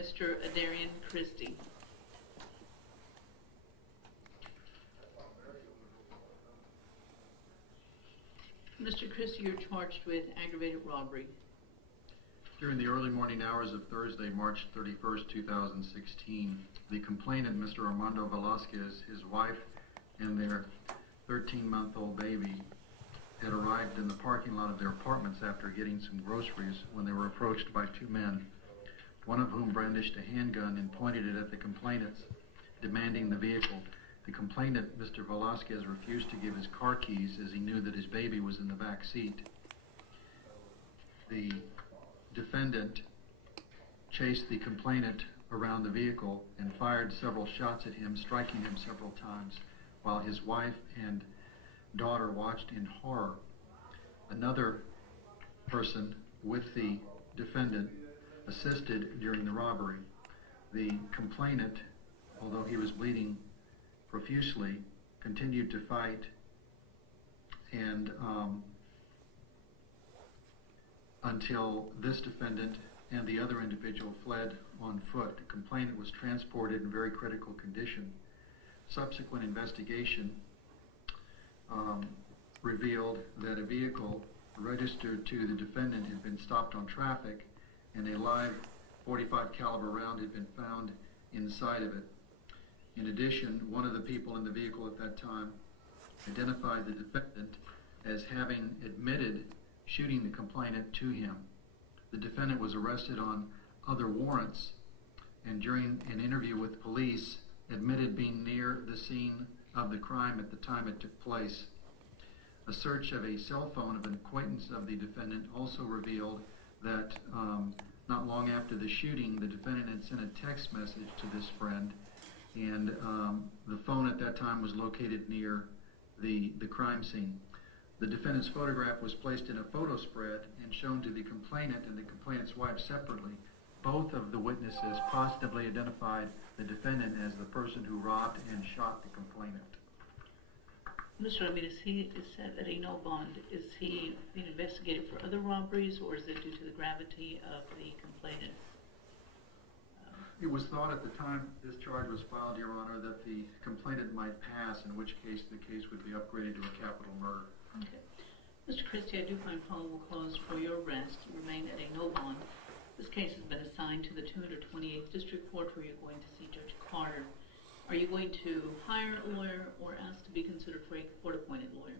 Mr. Adarrion Christie. Mr. Christie, you're charged with aggravated robbery. During the early morning hours of Thursday, March 31st, 2016, the complainant, Mr. Armando Velasquez, his wife, and their 13-month-old baby had arrived in the parking lot of their apartments after getting some groceries when they were approached by two men, one of whom brandished a handgun and pointed it at the complainants, demanding the vehicle. The complainant, Mr. Velasquez, refused to give his car keys as he knew that his baby was in the back seat. The defendant chased the complainant around the vehicle and fired several shots at him, striking him several times, while his wife and daughter watched in horror. Another person with the defendant assisted during the robbery. The complainant, although he was bleeding profusely, continued to fight, and until this defendant and the other individual fled on foot. The complainant was transported in very critical condition. Subsequent investigation revealed that a vehicle registered to the defendant had been stopped on traffic, and a live .45 caliber round had been found inside of it. In addition, one of the people in the vehicle at that time identified the defendant as having admitted shooting the complainant to him. The defendant was arrested on other warrants, and during an interview with police admitted being near the scene of the crime at the time it took place. A search of a cell phone of an acquaintance of the defendant also revealed that not long after the shooting, the defendant had sent a text message to this friend, and the phone at that time was located near the crime scene. The defendant's photograph was placed in a photo spread and shown to the complainant and the complainant's wife separately. Both of the witnesses positively identified the defendant as the person who robbed and shot the complainant. Mr. Ramirez, he is set at a no bond. Is he being investigated for other robberies, or is it due to the gravity of the complainant? It was thought at the time this charge was filed, Your Honor, that the complainant might pass, in which case the case would be upgraded to a capital murder. Okay. Mr. Christie, I do find probable cause for your arrest. You remain at a no bond. This case has been assigned to the 228th District Court, where you're going to see Judge Carter. Are you going to hire a lawyer or ask to be considered for a court-appointed lawyer?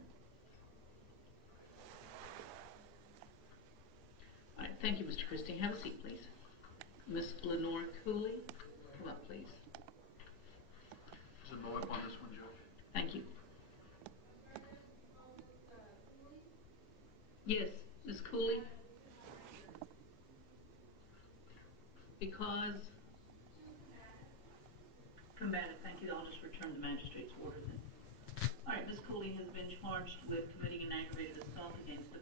All right, thank you, Mr. Christie. Have a seat, please. Ms. Lenore Cooley, come up, please. Is it no up on this one, Judge? Thank you. Yes, Ms. Cooley? Because combative, thank you. I'll just return the magistrate's order then. All right, Ms. Cooley has been charged with committing an aggravated assault against the